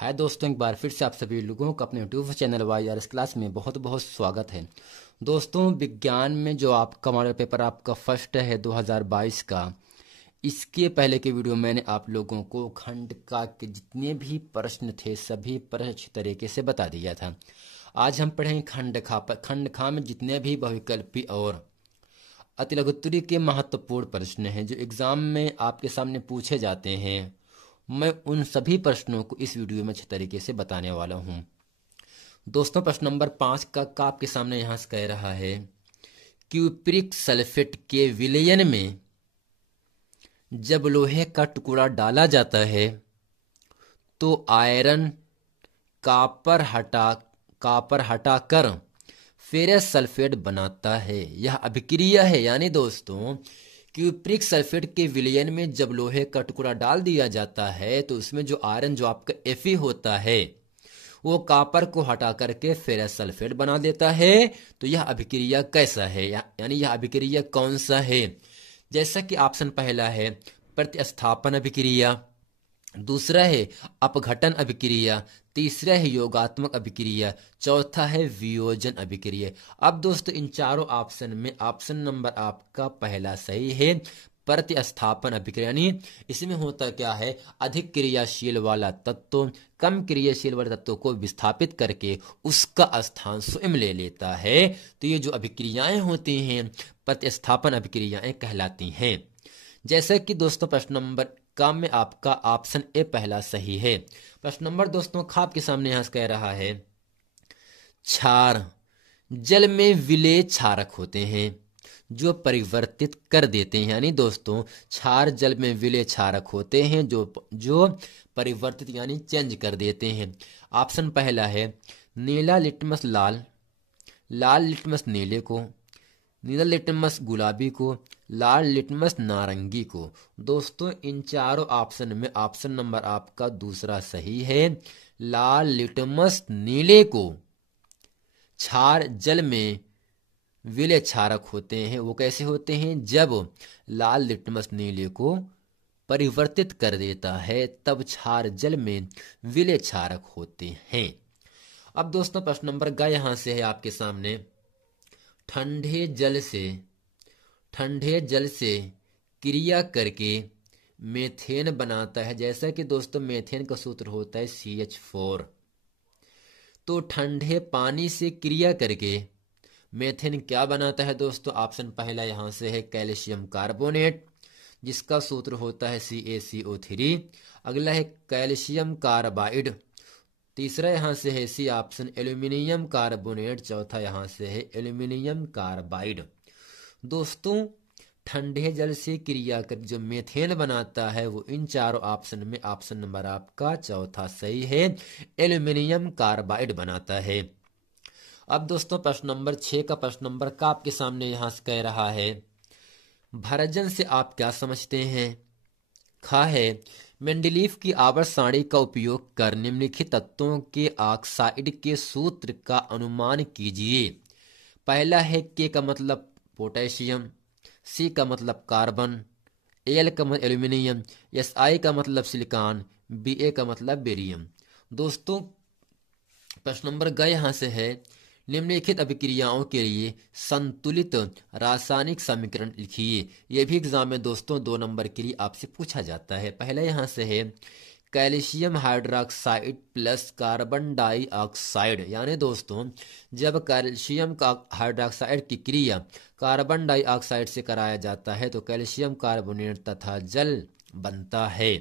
हाय दोस्तों, एक बार फिर से आप सभी लोगों का अपने यूट्यूब चैनल वाईआरएस क्लास में बहुत बहुत स्वागत है। दोस्तों, विज्ञान में जो आपका मॉडल पेपर आपका फर्स्ट है 2022 का, इसके पहले के वीडियो मैंने आप लोगों को खंड का के जितने भी प्रश्न थे सभी प्रश्न अच्छी तरीके से बता दिया था। आज हम पढ़ेंगे खंड खा में जितने भी बहुविकल्पी और अतिलघुत्तरी के महत्वपूर्ण प्रश्न हैं जो एग्जाम में आपके सामने पूछे जाते हैं। मैं उन सभी प्रश्नों को इस वीडियो में अच्छे तरीके से बताने वाला हूं। दोस्तों, प्रश्न नंबर 5 का आपके सामने यहां से कह रहा है, क्यूप्रिक सल्फेट के विलयन में जब लोहे का टुकड़ा डाला जाता है तो आयरन कापर हटाकर फेरस सल्फेट बनाता है। यह अभिक्रिया है। यानी दोस्तों, क्यूप्रिक सल्फेट के विलयन में जब लोहे का टुकड़ा डाल दिया जाता है तो उसमें जो आयरन जो आपका Fe होता है वो कापर को हटा करके फेरस सल्फेट बना देता है। तो यह अभिक्रिया कैसा है, यानी यह अभिक्रिया कौन सा है? जैसा कि ऑप्शन पहला है प्रतिस्थापन अभिक्रिया, दूसरा है अपघटन अभिक्रिया, तीसरा है योगात्मक अभिक्रिया, चौथा है वियोजन अभिक्रिया। अब दोस्तों, इन चारों ऑप्शन में ऑप्शन नंबर आपका पहला सही है, प्रतिस्थापन अभिक्रिया। यानी इसमें होता क्या है, अधिक क्रियाशील वाला तत्व कम क्रियाशील वाले तत्व को विस्थापित करके उसका स्थान स्वयं ले लेता है। तो ये जो अभिक्रियाएं होती हैं प्रतिस्थापन अभिक्रियाएं कहलाती हैं। जैसे कि दोस्तों, प्रश्न नंबर का में आपका ऑप्शन ए पहला सही है। प्रश्न नंबर दोस्तों खा आपके सामने यहां से कह रहा है, क्षार जल में विलेय क्षारक होते हैं जो परिवर्तित कर देते हैं। यानी दोस्तों, क्षार जल में विलेय क्षारक होते हैं जो परिवर्तित यानी चेंज कर देते हैं। ऑप्शन पहला है नीला लिटमस लाल, लाल लिटमस नीले को, नीला लिटमस गुलाबी को, लाल लिटमस नारंगी को। दोस्तों, इन चारों ऑप्शन में ऑप्शन नंबर आपका दूसरा सही है। लाल लिटमस नीले को क्षार जल में विलेय क्षारक होते हैं। वो कैसे होते हैं? जब लाल लिटमस नीले को परिवर्तित कर देता है तब क्षार जल में विलेय क्षारक होते हैं। अब दोस्तों, प्रश्न नंबर ग यहां से है आपके सामने, ठंडे जल से क्रिया करके मेथेन बनाता है। जैसा कि दोस्तों, मेथेन का सूत्र होता है CH4। तो ठंडे पानी से क्रिया करके मेथेन क्या बनाता है दोस्तों? ऑप्शन पहला यहां से है कैल्शियम कार्बोनेट, जिसका सूत्र होता है CaCO3। अगला है कैल्शियम कार्बाइड, तीसरा यहां से है सी ऑप्शन एल्यूमिनियम कार्बोनेट, चौथा यहां से है एल्यूमिनियम कार्बाइड। दोस्तों, ठंडे जल से क्रिया कर जो मेथेन बनाता है वो इन चारों ऑप्शन में ऑप्शन नंबर आपका चौथा सही है, एल्यूमिनियम कार्बाइड बनाता है। अब दोस्तों, प्रश्न नंबर 6 का प्रश्न नंबर का आपके सामने यहां से कह रहा है, भरजन से आप क्या समझते हैं? खा है मेंडलीफ की आवर्त सारणी का उपयोग कर निम्नलिखित तत्वों के ऑक्साइड के सूत्र का अनुमान कीजिए। पहला है के का मतलब पोटेशियम, सी का मतलब कार्बन, एल का मतलब एल्यूमिनियम, एस आई का मतलब सिलिकॉन, बी ए का मतलब बेरियम। दोस्तों, प्रश्न नंबर ग यहां से है, निम्नलिखित अभिक्रियाओं के लिए संतुलित रासायनिक समीकरण लिखिए। यह भी एग्जाम में दोस्तों 2 नंबर के लिए आपसे पूछा जाता है। पहला यहां से है calcium hydroxide plus carbon dioxide. यानी दोस्तों, जब कैल्शियम का हाइड्रोक्साइड की क्रिया कार्बन डाइऑक्साइड से कराया जाता है तो कैल्शियम कार्बोनेट तथा जल बनता है।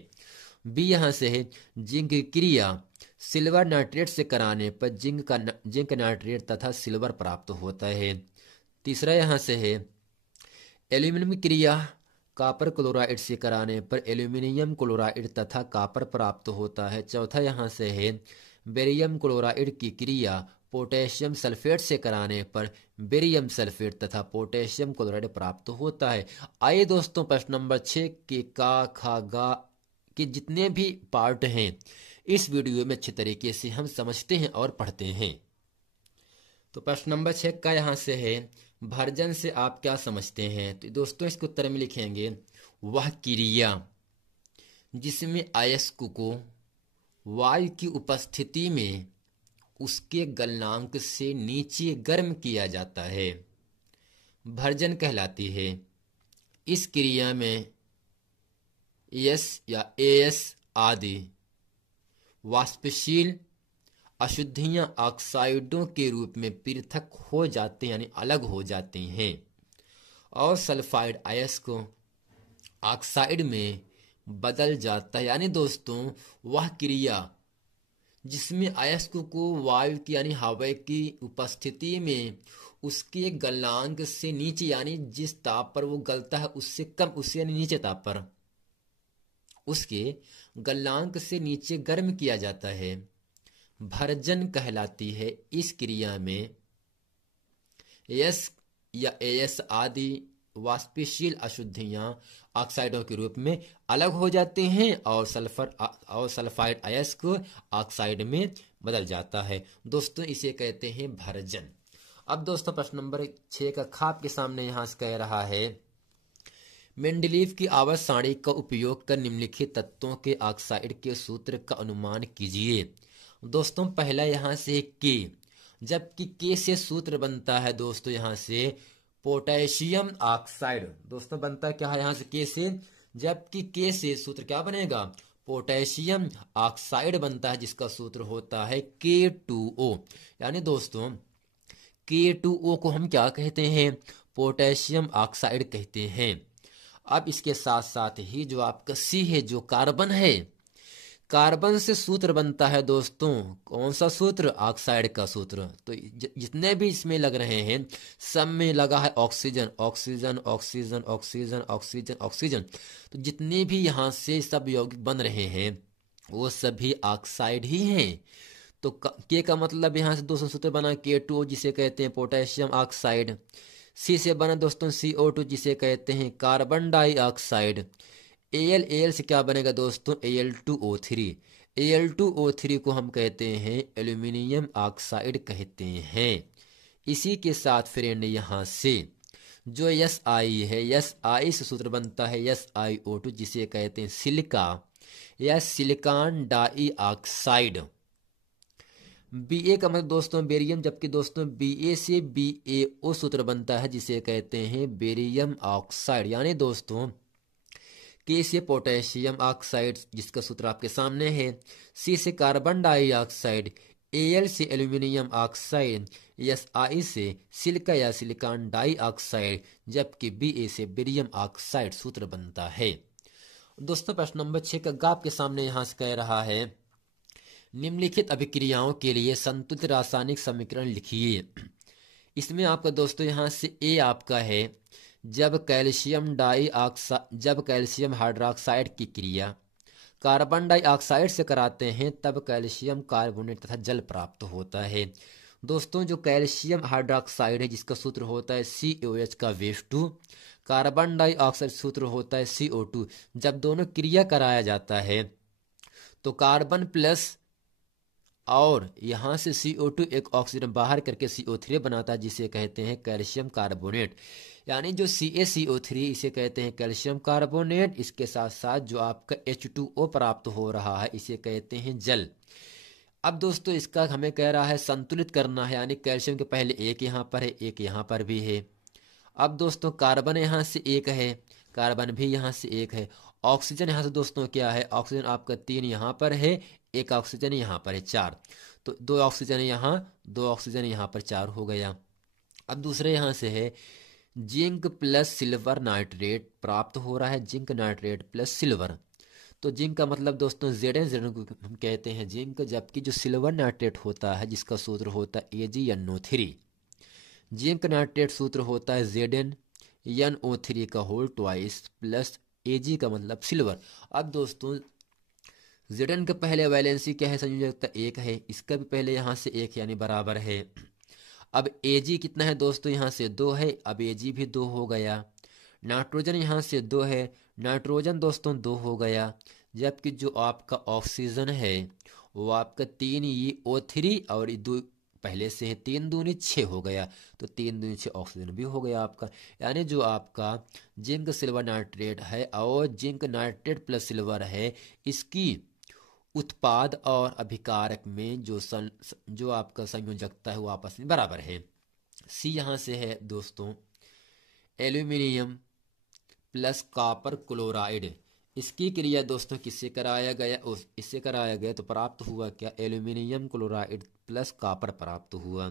बी यहां से है जिंक की क्रिया सिल्वर नाइट्रेट से कराने पर जिंक नाइट्रेट तथा सिल्वर प्राप्त होता है। तीसरा यहां से है एल्यूमिनियम क्रिया कॉपर क्लोराइड से कराने पर एल्यूमिनियम क्लोराइड तथा कॉपर प्राप्त होता है। चौथा यहां से है बेरियम क्लोराइड की क्रिया पोटेशियम सल्फेट से कराने पर बेरियम सल्फेट तथा पोटेशियम क्लोराइड प्राप्त होता है। आइए दोस्तों, प्रश्न नंबर 6 के का खा गा के जितने भी पार्ट हैं इस वीडियो में अच्छे तरीके से हम समझते हैं और पढ़ते हैं। तो प्रश्न नंबर 6 का यहां से है, भर्जन से आप क्या समझते हैं? तो दोस्तों, इसके उत्तर में लिखेंगे वह क्रिया जिसमें अयस्क को वायु की उपस्थिति में उसके गलनांक से नीचे गर्म किया जाता है, भर्जन कहलाती है। इस क्रिया में एस या एएस आदि वाष्पशील अशुद्धियां ऑक्साइडों के रूप में पृथक हो जाते हैं, यानी अलग हो जाती हैं, और सल्फाइड अयस्क ऑक्साइड में बदल जाता है। यानी दोस्तों वह क्रिया जिसमें अयस्क को वायु की यानी हवा की उपस्थिति में उसके गलनांक से नीचे यानी जिस ताप पर वो गलता है उससे कम, उससे यानी नीचे ताप पर उसके गलनांक से नीचे गर्म किया जाता है, भर्जन कहलाती है। इस क्रिया में एस या एएस आदि वाष्पशील अशुद्धियां ऑक्साइडों के रूप में अलग हो जाते हैं और सल्फाइड अयस्क ऑक्साइड में बदल जाता है। दोस्तों इसे कहते हैं भर्जन। अब दोस्तों प्रश्न नंबर 6 का खाप के सामने यहां से कह रहा है, मेंडलीव की आवर्त सारणी का उपयोग कर निम्नलिखित तत्वों के ऑक्साइड के सूत्र का अनुमान कीजिए। दोस्तों पहला यहां से के, जबकि के से सूत्र बनता है दोस्तों यहां से पोटेशियम ऑक्साइड। दोस्तों बनता क्या है यहां से के से, जबकि के से सूत्र क्या बनेगा, पोटेशियम ऑक्साइड बनता है, जिसका सूत्र होता है K2O। यानी दोस्तों K2O को हम क्या कहते हैं, पोटेशियम ऑक्साइड कहते हैं। अब इसके साथ साथ ही जो आपका C है, जो कार्बन है, कार्बन से सूत्र बनता है दोस्तों, कौन सा सूत्र, ऑक्साइड का सूत्र। तो जितने भी इसमें लग रहे हैं सब में लगा है oxygen oxygen oxygen oxygen oxygen oxygen. तो जितने भी यहाँ से सब यौगिक बन रहे हैं वो सभी ऑक्साइड ही हैं। तो के का मतलब यहाँ से दोस्तों सूत्र बना K2O जिसे कहते हैं पोटेशियम ऑक्साइड। सी से बना दोस्तों CO2 जिसे कहते हैं कार्बन डाइऑक्साइड। Al से क्या बनेगा दोस्तों, Al2O3। Al2O3 को हम कहते हैं एल्यूमिनियम ऑक्साइड कहते हैं। इसी के साथ फ्रेंड यहाँ से जो Si है, Si से सूत्र बनता है SiO2 जिसे कहते हैं सिलिका या सिलिकॉन डाइऑक्साइड। Ba का मतलब दोस्तों बेरियम, जबकि दोस्तों Ba से BaO सूत्र बनता है जिसे कहते हैं बेरियम ऑक्साइड। यानी दोस्तों के से पोटेशियम ऑक्साइड जिसका सूत्र आपके सामने है, सी से कार्बन डाइऑक्साइड, Al से एल्यूमिनियम ऑक्साइड, Si से सिलिका या सिलिकॉन डाइऑक्साइड, जबकि Ba से बेरियम ऑक्साइड सूत्र बनता है। दोस्तों प्रश्न नंबर 6 का ग आपके सामने यहां से कह रहा है, निम्नलिखित अभिक्रियाओं के लिए संतुलित रासायनिक समीकरण लिखिए। इसमें आपका दोस्तों यहां से ए आपका है, जब कैल्शियम हाइड्रोक्साइड की क्रिया कार्बन डाइऑक्साइड से कराते हैं तब कैल्शियम कार्बोनेट तथा जल प्राप्त होता है। दोस्तों जो कैल्शियम हाइड्रोक्साइड है जिसका सूत्र होता है COH का H2, कार्बन डाइऑक्साइड सूत्र होता है CO2। जब दोनों क्रिया कराया जाता है तो कार्बन प्लस और यहाँ से CO2 एक ऑक्सीजन बाहर करके CO3 बनाता है जिसे कहते हैं कैल्शियम कार्बोनेट। यानी जो CaCO3 इसे कहते हैं कैल्शियम कार्बोनेट। इसके साथ साथ जो आपका H2O प्राप्त हो रहा है इसे कहते हैं जल। अब दोस्तों इसका हमें कह रहा है संतुलित करना है, यानी कैल्शियम के पहले एक यहाँ पर है, एक यहाँ पर भी है। अब दोस्तों कार्बन यहाँ से एक है, कार्बन भी यहाँ से एक है। ऑक्सीजन यहाँ से दोस्तों क्या है, ऑक्सीजन आपका 3 यहाँ पर है, एक ऑक्सीजन यहाँ पर है 4। तो 2 ऑक्सीजन यहाँ, 2 ऑक्सीजन यहाँ पर 4 हो गया। अब दूसरे यहाँ से है जिंक प्लस सिल्वर नाइट्रेट प्राप्त हो रहा है, जिंक नाइट्रेट प्लस सिल्वर। तो जिंक का मतलब दोस्तों Zn को हम कहते हैं जिंक, जबकि जो सिल्वर नाइट्रेट होता है जिसका सूत्र होता है AgNO3। जिंक नाइट्रेट सूत्र होता है ZnNO3 का होल ट्वाइस प्लस Ag का मतलब सिल्वर। अब दोस्तों Zn के पहले वैलेंसी क्या है, संयोजकता 1 है, इसका भी पहले यहाँ से 1 यानी बराबर है। अब Ag कितना है दोस्तों, यहाँ से 2 है, अब Ag भी 2 हो गया। नाइट्रोजन यहाँ से 2 है, नाइट्रोजन दोस्तों 2 हो गया। जबकि जो आपका ऑक्सीजन है वो आपका 3 ये O3 और 2 पहले से है, 3 दूनी 6 हो गया। तो 3 दूनी 6 ऑक्सीजन भी हो गया आपका। यानी जो आपका जिंक सिल्वर नाइट्रेट है और जिंक नाइट्रेट प्लस सिल्वर है, इसकी उत्पाद और अभिकारक में जो आपका संयोजकता है वो आपस में बराबर है। सी यहाँ से है दोस्तों एल्यूमिनियम प्लस कॉपर क्लोराइड। इसकी क्रिया दोस्तों किससे कराया गया, इससे कराया गया तो प्राप्त हुआ क्या, एल्यूमिनियम क्लोराइड प्लस कॉपर प्राप्त हुआ।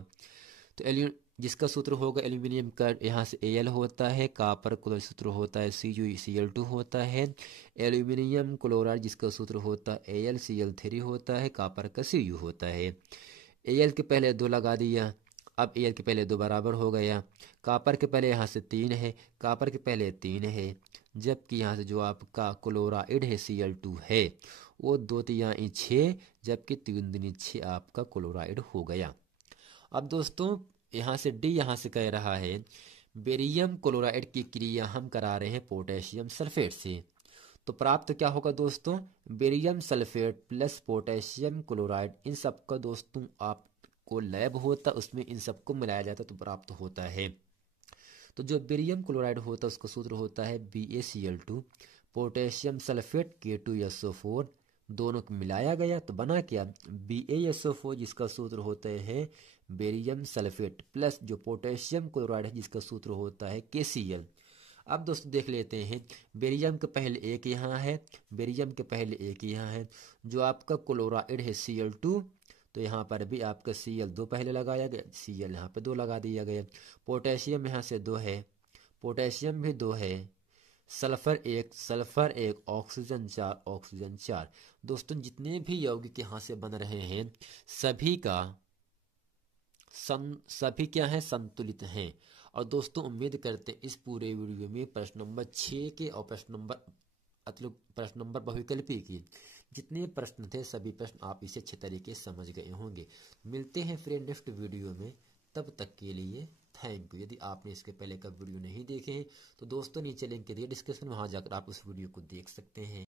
तो जिसका सूत्र होगा एल्यूमिनियम का यहाँ से Al होता है, कॉपर का सूत्र होता है CuCl2 होता है, एल्यूमिनियम क्लोराइड जिसका सूत्र होता है AlCl3 होता है, कॉपर का Cu होता है। Al के पहले 2 लगा दिया, अब Al के पहले 2 बराबर हो गया, कॉपर के पहले यहाँ से 3 है, कॉपर के पहले 3 है, जबकि यहाँ से जो आपका क्लोराइड है Cl2 है वो 2 तिहाई 6, जबकि 3 दूनी 6 आपका क्लोराइड हो गया। अब दोस्तों यहाँ से डी यहाँ से कह रहा है बेरियम क्लोराइड की क्रिया हम करा रहे हैं पोटेशियम सल्फेट से, तो प्राप्त क्या होगा दोस्तों, barium sulphate plus potassium chloride, इन सब का दोस्तों आपको लैब होता उसमें इन सबको मिलाया जाता तो प्राप्त होता है। तो जो बेरियम क्लोराइड होता है उसका सूत्र होता है BaCl2, पोटेशियम सल्फेट K2SO4, दोनों को मिलाया गया तो बना क्या, BaSO4 जिसका सूत्र होता है बेरियम सल्फेट प्लस जो पोटेशियम क्लोराइड है जिसका सूत्र होता है KCl। अब दोस्तों देख लेते हैं, बेरियम के पहले एक यहाँ है, बेरियम के पहले एक यहाँ है, जो आपका क्लोराइड है Cl2, तो यहाँ पर भी आपका Cl2 पहले लगाया गया, Cl यहाँ पे 2 लगा दिया गया, पोटेशियम यहाँ से 2 है, पोटेशियम भी 2 है, सल्फर 1, ऑक्सीजन 4, ऑक्सीजन 4। दोस्तों जितने भी यौगिक यहाँ से बन रहे हैं सभी क्या है, संतुलित हैं। और दोस्तों उम्मीद करते हैं इस पूरे वीडियो में प्रश्न नंबर 6 के और प्रश्न नंबर बहुविकल्पी की जितने प्रश्न थे सभी प्रश्न आप इसे अच्छे तरीके से समझ गए होंगे। मिलते हैं फिर नेक्स्ट वीडियो में, तब तक के लिए थैंक यू। यदि आपने इसके पहले का वीडियो नहीं देखे हैं तो दोस्तों नीचे लिंक दिए डिस्क्रिप्शन में, वहां जाकर आप उस वीडियो को देख सकते हैं।